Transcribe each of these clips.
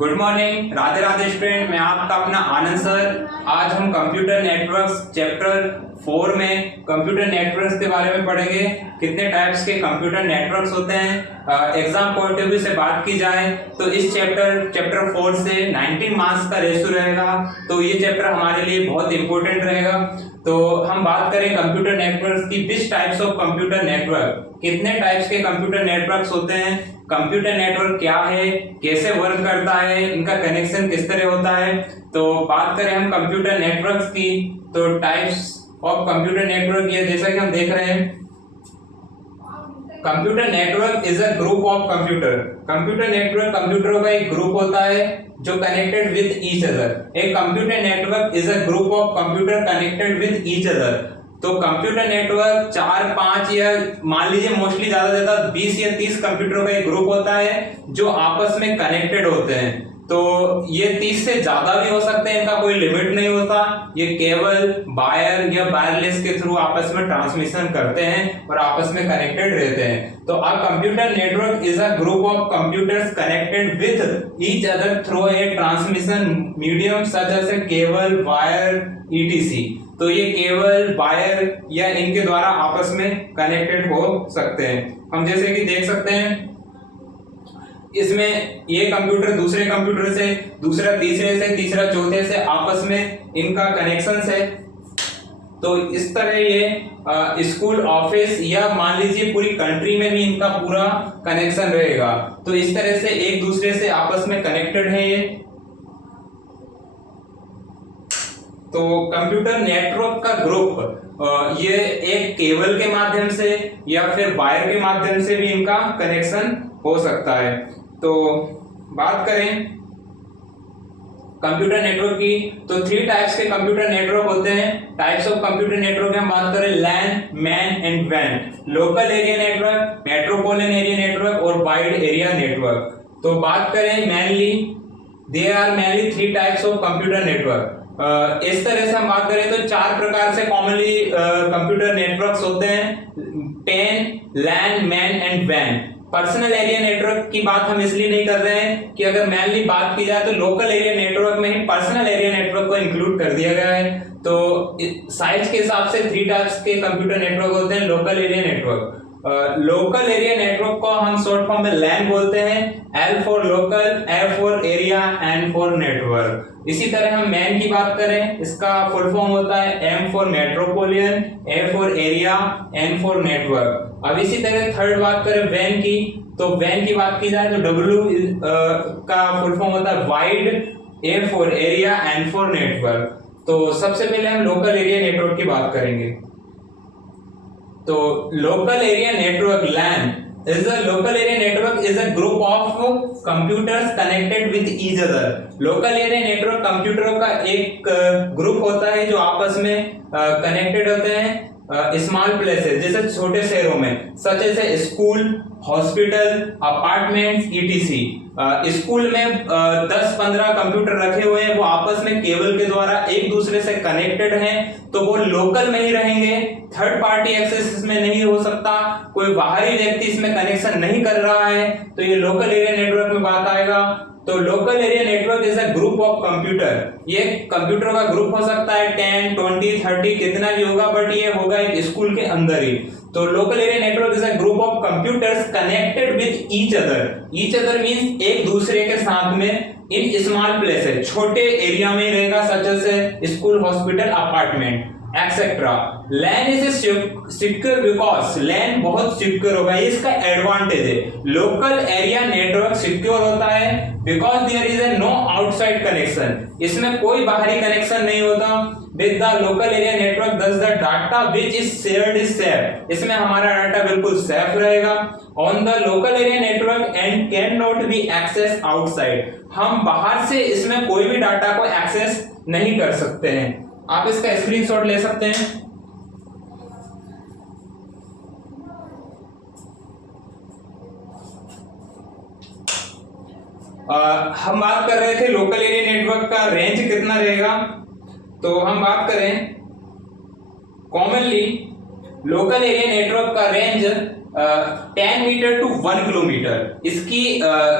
Good morning, Radhe Radhe student. मैं आपका अपना आनंद सर। आज हम कंप्यूटर नेटवर्क्स चैप्टर 4 में कंप्यूटर नेटवर्क्स के बारे में पढ़ेंगे। कितने टाइप्स के कंप्यूटर नेटवर्क्स होते हैं। एग्जाम पॉइंट ऑफ व्यू से बात की जाए तो इस चैप्टर 4 से 19 मार्क्स का रेशियो रहेगा, तो ये चैप्टर हमारे लिए बहुत इंपॉर्टेंट रहेगा। तो हम बात करें कंप्यूटर नेटवर्क्स की, which types of computer network, कितने टाइप्स के कंप्यूटर नेटवर्क्स होते हैं, कंप्यूटर नेटवर्क क्या है, कैसे वर्क करता है, इनका कनेक्शन किस तरह होता है। तो बात करें हम कंप्यूटर नेटवर्क्स की, तो टाइप्स ऑफ कंप्यूटर नेटवर्क ये जैसा कि हम देख रहे हैं, computer network is a group of computer. Computer network कंप्यूटरों का एक ग्रुप होता है जो कनेक्टेड विद ईच अदर। एक computer network is a group of computer connected with each other. तो कंप्यूटर नेटवर्क 4-5 या मान लीजिए मोस्टली ज्यादा 20 या 30 कंप्यूटरों का एक ग्रुप होता है जो आपस में कनेक्टेड होते हैं। तो ये 30 से ज्यादा भी हो सकते हैं, इनका कोई लिमिट नहीं होता। ये केबल, वायर या वायरलेस के थ्रू आपस में ट्रांसमिशन करते हैं और आपस में कनेक्टेड रहते हैं। तो a computer network is a group of computers connected with each other through a transmission medium such as cable, wire, ETC. तो ये केबल, वायर या इनके द्वारा आपस में कनेक्टेड हो सकते हैं। हम जैसे कि देख सकते हैं इसमें ये कंप्यूटर दूसरे कंप्यूटर से, दूसरा तीसरे से, तीसरा चौथे से आपस में इनका कनेक्शन है। तो इस तरह ये स्कूल, ऑफिस या मान लीजिए पूरी कंट्री में भी इनका पूरा कनेक्शन रहेगा। तो इस तरह से एक दूसरे से आपस में कनेक्टेड है ये। तो कंप्यूटर नेटवर्क का ग्रुप ये एक केबल के माध्यम से या फिर वायर के माध्यम से भी इनका कनेक्शन हो सकता है। तो बात करें कंप्यूटर नेटवर्क की, तो 3 टाइप्स के कंप्यूटर नेटवर्क होते हैं। टाइप्स ऑफ कंप्यूटर नेटवर्क हम बात करें लैन, मैन एंड वैन। Local area network, metropolitan area network और वाइड एरिया नेटवर्क। तो बात करें mainly there are mainly 3 types of computer network. इस तरह से हम बात करें तो 4 प्रकार से कॉमनली कंप्यूटर नेटवर्क्स होते हैं, पेन, लैन, मैन एंड वैन। पर्सनल एरिया नेटवर्क की बात हम इसलिए नहीं कर रहे हैं कि अगर मेनली बात की जाए तो लोकल एरिया नेटवर्क में ही पर्सनल एरिया नेटवर्क को इंक्लूड कर दिया गया है। तो साइज के हिसाब से 3 टाइप्स के कंप्यूटर नेटवर्क होते हैं। Local area network, local area network को हम शॉर्ट फॉर्म में लैन बोलते हैं। L for local, A for area, N for network. इसी तरह हम मैन की बात करें, इसका फुल फॉर्म होता है M for metropolitan, A for area, N for network. अब इसी तरह थर्ड बात करें वैन की, तो वैन की बात की जाए तो W का फुल फॉर्म होता है wide, A for area, N for network. तो सबसे पहले हम लोकल एरिया नेटवर्क की बात करेंगे। तो local area network LAN is a local area network is a group of computers connected with each other। Local area network कंप्यूटरों का एक ग्रुप होता है जो आपस में कनेक्टेड होते हैं स्मॉल प्लेसेस, जैसे छोटे शहरों में, such as school, hospital, apartments, ETC. School में 10-15 कंप्यूटर रखे हुए हैं, वो आपस में केबल के द्वारा एक दूसरे से कनेक्टेड हैं, तो वो लोकल में ही रहेंगे। थर्ड पार्टी एक्सेस इसमें नहीं हो सकता, कोई बाहरी व्यक्ति इसमें कनेक्शन नहीं कर रहा है, तो ये लोकल एरिया नेटवर्क में बात आएगा। तो local area network is a group of computer. ये कंप्यूटर का ग्रुप हो सकता है 10, 20, 30 कितना भी होगा, बट ये होगा एक स्कूल के अंदर ही। तो local area network is a group of computers connected with each other. Each other means एक दूसरे के साथ में इन स्मॉल प्लेसेस, छोटे एरिया में रहेगा, such as school, hospital, apartment etcetera. LAN is secure because LAN बहुत सिक्योर होगा, इसका एडवांटेज है। लोकल एरिया नेटवर्क सिक्योर होता है because there is no outside connection, इसमें कोई बाहरी कनेक्शन नहीं होता। With the local area network thus the data which is shared is safe, इसमें हमारा डाटा बिल्कुल सेफ रहेगा। On the local area network and can not be access outside, हम बाहर से इसमें कोई भी डाटा को एक्सेस नहीं कर सकते हैं। आप इसका स्क्रीनशॉट ले सकते हैं। हम बात कर रहे थे लोकल एरिया नेटवर्क का रेंज कितना रहेगा, तो हम बात करें कॉमनली लोकल एरिया नेटवर्क का रेंज 10 मीटर टू 1 किलोमीटर। इसकी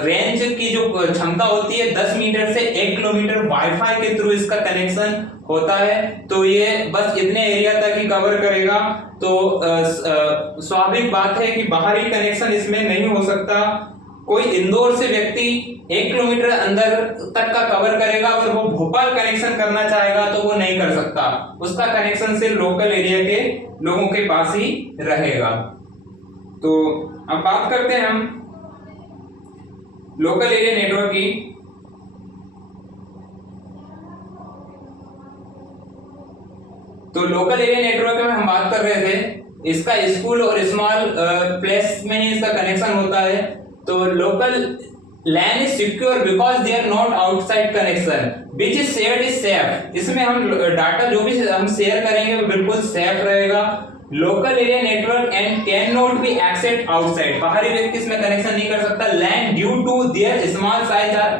रेंज की जो क्षमता होती है 10 मीटर से 1 किलोमीटर वाईफाई के थ्रू इसका कनेक्शन होता है। तो ये बस इतने एरिया तक ही कवर करेगा। तो स्वाभाविक बात है कि बाहरी कनेक्शन इसमें नहीं हो सकता। कोई इंदौर से व्यक्ति 1 किलोमीटर अंदर तक का कवर करेगा, अगर वो भोपाल कनेक्शन करना चाहेगा तो वो नहीं कर सकता। उसका कनेक्शन सिर्फ लोकल एरिया के लोगों के पास ही रहेगा। तो अब बात करते हैं हम लोकल एरिया नेटवर्क की। तो लोकल एरिया नेटवर्क में हम बात कर रहे थे, इसका स्कूल और स्मॉल प्लेस में ही इसका कनेक्शन होता है। तो local LAN is secure because they are not outside connection which is shared is safe। इसमें हम डाटा जो भी हम शेयर करेंगे वो बिल्कुल सेफ रहेगा। Local area network and can not be access outside, बाहरी व्यक्ति इसमें कनेक्शन नहीं कर सकता। LAN due to their small size are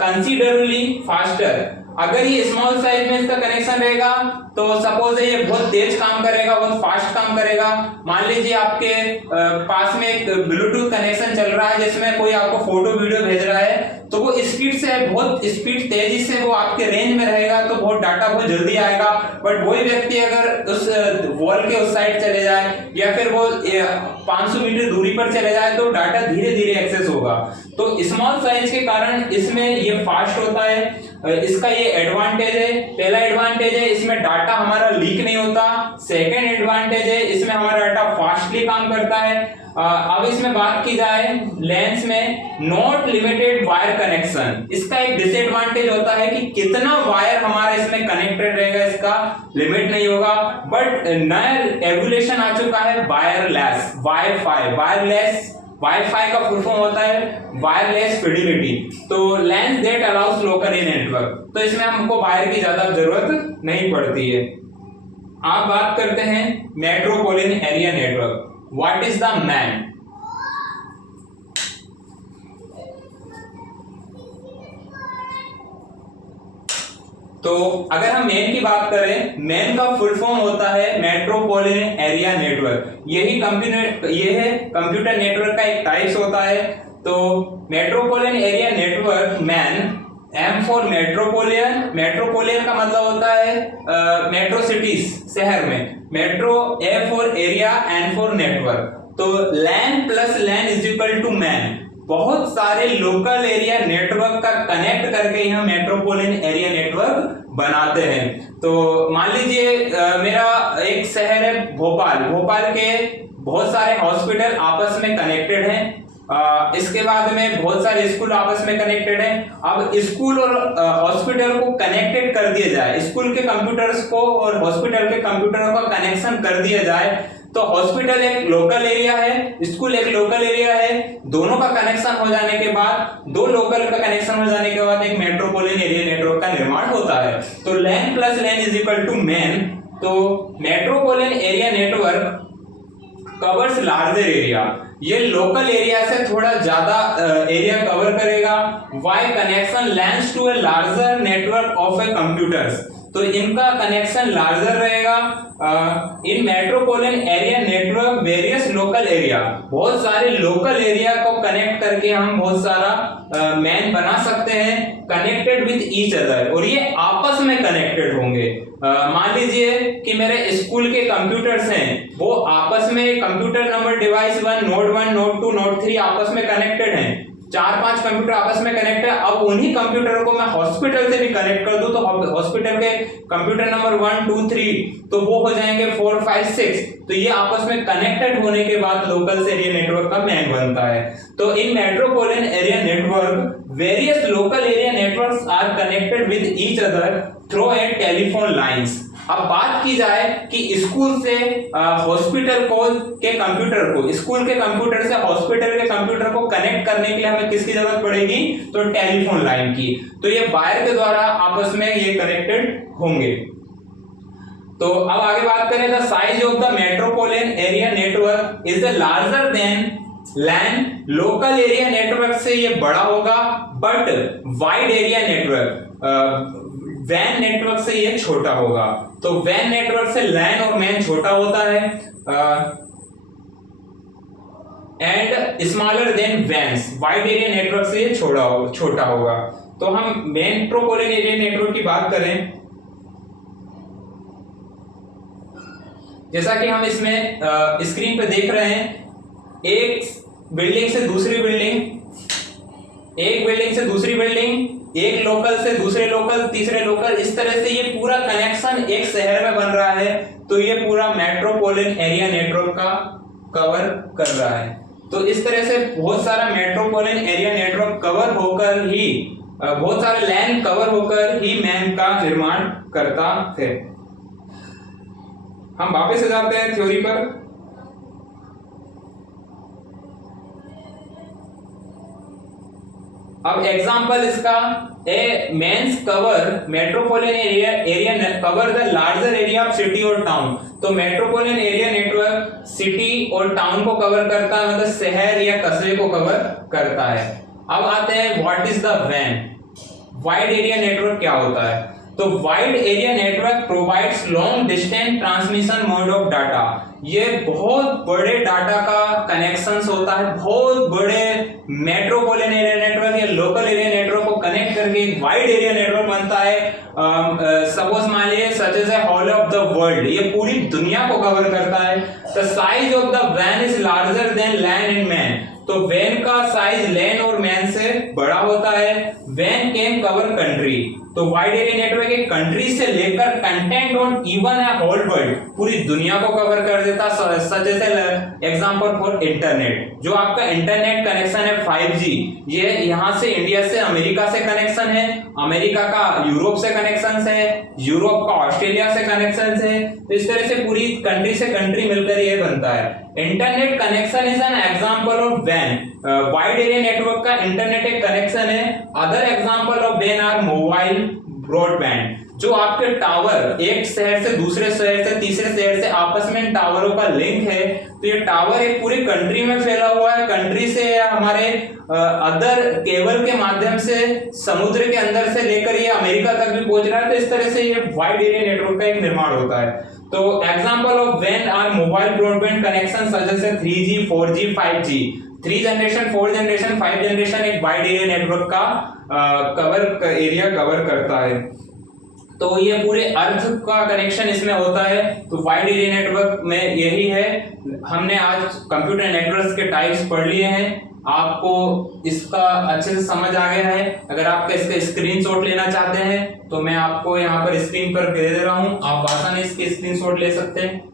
considerably faster. अगर ये स्मॉल साइज में इसका कनेक्शन रहेगा तो सपोज ये बहुत तेज काम करेगा, बहुत फास्ट काम करेगा। मान लीजिए आपके पास में एक ब्लूटूथ कनेक्शन चल रहा है जिसमें कोई आपको फोटो वीडियो भेज रहा है, तो वो स्पीड से बहुत स्पीड तेजी से वो आपके रेंज में रहेगा, तो बहुत डाटा बहुत जल्दी आएगा। बट वही व्यक्ति अगर उस वॉल के उस साइड चले जाए या फिर वो 500 मीटर दूरी पर चले जाए तो डाटा धीरे धीरे एक्सेस होगा। तो स्मॉल साइज के कारण इसमें ये फास्ट होता है। इसका ये एडवांटेज है। पहला एडवांटेज है इसमें डाटा हमारा लीक नहीं होता। सेकंड एडवांटेज है इसमें हमारा डाटा फास्टली काम करता है। अब इसमें बात की जाए लेंस में नॉट लिमिटेड वायर कनेक्शन, इसका एक डिसएडवांटेज होता है कि कितना वायर हमारा इसमें कनेक्टेड रहेगा इसका लिमिट नहीं होगा। बट नया रेगुलेशन आ चुका है वायरलेस वाईफाई। वाईफाई का फुल फॉर्म होता है वायरलेस फिडिलिटी। तो lens that allows local area network, तो इसमें हमको वायर की ज्यादा जरूरत नहीं पड़ती है। आप बात करते हैं metropolitan area network. What is the man? तो अगर हम मेन की बात करें, मेन का फुल फॉर्म होता है मेट्रोपॉलिटन एरिया नेटवर्क। ये है कंप्यूटर नेटवर्क का एक टाइप्स होता है। तो metropolitan area network MAN, M for metropolitan, metropolitan का मतलब होता है मेट्रो सिटीज, शहर में। Metro, A for area, N for network. तो LAN plus LAN is equal to MAN. बहुत सारे लोकल एरिया नेटवर्क का कनेक्ट करके यह मेट्रोपॉलिटन एरिया नेटवर्क बनाते हैं। तो मान लीजिए मेरा एक शहर है भोपाल, भोपाल के बहुत सारे हॉस्पिटल आपस में कनेक्टेड हैं। इसके बाद में बहुत सारे स्कूल आपस में कनेक्टेड हैं। अब स्कूल और हॉस्पिटल को कनेक्टेड कर दिया जाए, स्कूल के कंप्यूटर्स को और हॉस्पिटल के कंप्यूटरों का कनेक्शन कर दिया जाए, तो हॉस्पिटल एक लोकल एरिया है, स्कूल एक लोकल एरिया है। दोनों का कनेक्शन हो जाने के बाद, दो लोकल का कनेक्शन हो जाने के बाद एक मेट्रोपॉलिटन एरिया नेटवर्क का निर्माण होता है। तो LAN plus LAN is equal to MAN. तो metropolitan area network covers larger area, ये लोकल एरिया से थोड़ा ज्यादा एरिया कवर करेगा। Why connection LANs to a larger network of a computers, तो इनका कनेक्शन लार्जर रहेगा। In metropolitan area network various local area, बहुत सारे लोकल एरिया को कनेक्ट करके हम बहुत सारा मैन बना सकते हैं, कनेक्टेड विद ईच अदर, और ये आपस में कनेक्टेड होंगे। मान लीजिए कि मेरे स्कूल के कंप्यूटर्स हैं, वो आपस में computer number device 1, node 1, node 2, node 3 आपस में कनेक्टेड हैं। 4-5 कंप्यूटर आपस में कनेक्ट है। अब उन्हीं कंप्यूटर को मैं हॉस्पिटल से भी कनेक्ट कर दूं तो हॉस्पिटल के कंप्यूटर नंबर 1, 2, 3 तो वो हो जाएंगे 4, 5, 6। तो ये आपस में कनेक्टेड होने के बाद लोकल एरिया नेटवर्क का मैन बनता है। तो in metropolitan area network various local area networks are connected with each other through a telephone lines. अब बात की जाए कि स्कूल से हॉस्पिटल के कंप्यूटर को, स्कूल के कंप्यूटर से हॉस्पिटल के कंप्यूटर को कनेक्ट करने के लिए हमें किसकी जरूरत पड़ेगी? तो टेलीफोन लाइन की। तो ये वायर के द्वारा आपस में ये कनेक्टेड होंगे। तो अब आगे बात करें, the size of the metropolitan area network is larger than LAN. Local area network से ये बड़ा होगा, बट वाइड एरिया नेटवर्क वैन नेटवर्क से ये छोटा होगा। तो वैन नेटवर्क से लैन और मैन छोटा होता है। And smaller than vans, wide area network से ये छोटा होगा। तो हम मेट्रोपॉलिटन एरिया नेटवर्क की बात करें, जैसा कि हम इसमें स्क्रीन पे देख रहे हैं, एक बिल्डिंग से दूसरी बिल्डिंग, एक बिल्डिंग से दूसरी बिल्डिंग, एक लोकल से दूसरे लोकल, तीसरे लोकल, इस तरह से ये पूरा कनेक्शन एक शहर में बन रहा है। तो ये पूरा मेट्रोपॉलिटन एरिया नेटवर्क का कवर कर रहा है। तो इस तरह से बहुत सारा मेट्रोपॉलिटन एरिया नेटवर्क कवर होकर ही, बहुत सारा लैंड कवर होकर ही मैन का निर्माण करता है। हम वापस से जाते हैं थ्योरी पर। अब एग्जांपल इसका, a MANs cover metropolitan area cover the larger area of city और टाउन। तो मेट्रोपॉलिटन एरिया नेटवर्क सिटी और टाउन को कवर करता है, मतलब शहर या कस्बे को कवर करता है। अब आते हैं व्हाट इज द वैन। वाइड एरिया नेटवर्क क्या होता है? तो wide area network provides long distance transmission mode of data. ये बहुत बड़े डाटा का कनेक्शंस होता है, बहुत बड़े मेट्रोपॉलिटन एरिया नेटवर्क या लोकल एरिया नेटवर्क को कनेक्ट करके एक वाइड एरिया नेटवर्क बनता है। सपोज मान लीजिए such as a whole of the world, ये पूरी दुनिया को कवर करता है। द साइज ऑफ द वैन is larger than land and MAN. तो वैन का साइज लैंड और मैन से बड़ा होता है। वैन कैन कवर कंट्री। तो वाइड एरिया नेटवर्क एक कंट्री से लेकर content on even a whole world, पूरी दुनिया को कवर कर देता। Such as example for internet, जो आपका इंटरनेट कनेक्शन है 5G, ये यहां से इंडिया से अमेरिका से कनेक्शन है, अमेरिका का यूरोप से कनेक्शन है, यूरोप का ऑस्ट्रेलिया से कनेक्शन है। तो इस तरह से पूरी कंट्री से कंट्री मिलकर ये बनता है। Internet connection is an example of वैन। वाइड एरिया नेटवर्क का इंटरनेट एक कनेक्शन है। अदर एग्जांपल ऑफ वैन आर मोबाइल ब्रॉडबैंड, जो आपके टावर एक शहर से दूसरे शहर से तीसरे शहर से आपस में टावरों का लिंक है। तो ये टावर एक पूरी कंट्री में फैला हुआ है, कंट्री से या हमारे अदर केबल के माध्यम से समुद्र के अंदर से लेकर ये अमेरिका तक भी पहुंच रहा है। तो इस तरह से ये वाइड एरिया नेटवर्क का एक निर्माण होता है। तो एग्जांपल ऑफ वैन are mobile broadband connection such as 3G 4G 5G। 3 generation 4 generation 5 generation एक वाइड एरिया नेटवर्क का एरिया कवर करता है। तो ये पूरे अर्थ का कनेक्शन इसमें होता है। तो वाइड एरिया नेटवर्क में यही है। हमने आज कंप्यूटर नेटवर्क्स के टाइप्स पढ़ लिए हैं, आपको इसका अच्छे से समझ आ गया है। अगर आपका इसका स्क्रीनशॉट लेना चाहते हैं तो मैं आपको यहाँ पर स्क्रीन पर दे रहा हूँ, आप आसानी से इसके स्क्रीनशॉट ले सकते हैं।